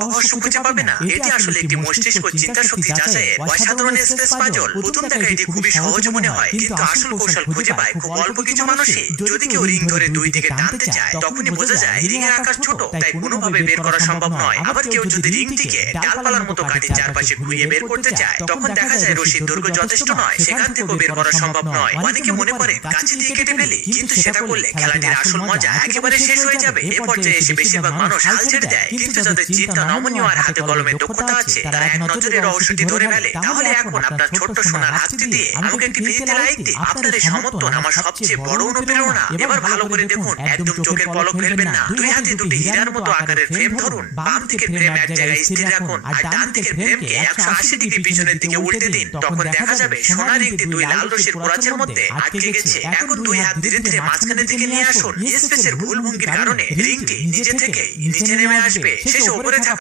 রহস্য খুঁজে পাবে না। এটি আসলে একটি মস্তিষ্ক চিন্তা শক্তি যাচাইয়ের অসাধারণ স্পেস পাজল। প্রথম দেখায় এটি খুবই সহজ মনে হয়, কিন্তু আসল কৌশল খুঁজে পায় খুব অল্প কিছু মানুষই। যদি কেউ রিং ধরে দুই দিকে টানতে চায়, তখনই বোঝা যায় রিং এর আকার ছোট, তাই কোনোভাবে বের করা সম্ভব নয়। আবার কেউ যদি রিংটিকে ডালপালার মতো কাঠের চারপাশে ঘুরিয়ে বের করতে চায়, তখন দেখা যায় রশির দৈর্ঘ্য যথেষ্ট নয়, সেখান থেকেও বের করা সম্ভব নয়। অনেকে মনে করেন কাঁচি দিয়ে কেটে ফেলি, কিন্তু সেটা করলে খেলাটির আসল মজা একেবারে শেষ হয়ে যাবে। এ পর্যায়ে এসে বেশিরভাগ মানুষ হাল ছেড়ে দেয়, কিন্তু যাদের চিন্তা নমনীয় আর হাতে কলমের দক্ষতা আছে, তারা এক নজরে রহস্যটি ধরে ফেলে। তাহলে এখন আপনার ছোট্ট সোনার হাতটি দিয়ে আমাকে একটি ভিডিওতে লাইক দিন। আপনার এই সমর্থন আমার সবচেয়ে বড় অনুপ্রেরণা। এবার ভালো করে দেখুন, একদম চোখের পলক ফেলবেন না। দুই হাতে দুটি হীরার মতো আকারের ফ্রেম ধরুন। বাম দিকের ফ্রেম এক জায়গায় স্থির রাখুন, আর ডান দিকের ফ্রেমকে 180 ডিগ্রি পিছনের দিকে উল্টে দিন। তখন দেখা যাবে সোনার রিংটি দুই লাল রশির কোরাচের মধ্যে আটকে গেছে। এখন দুই হাত ধীরে ধীরে মাঝখানের দিকে নিয়ে আসুন। স্পেসের ভুল ভঙ্গির কারণে রিংটি নিজে থেকেই নিচে নেমে আসবে। শেষে উপরে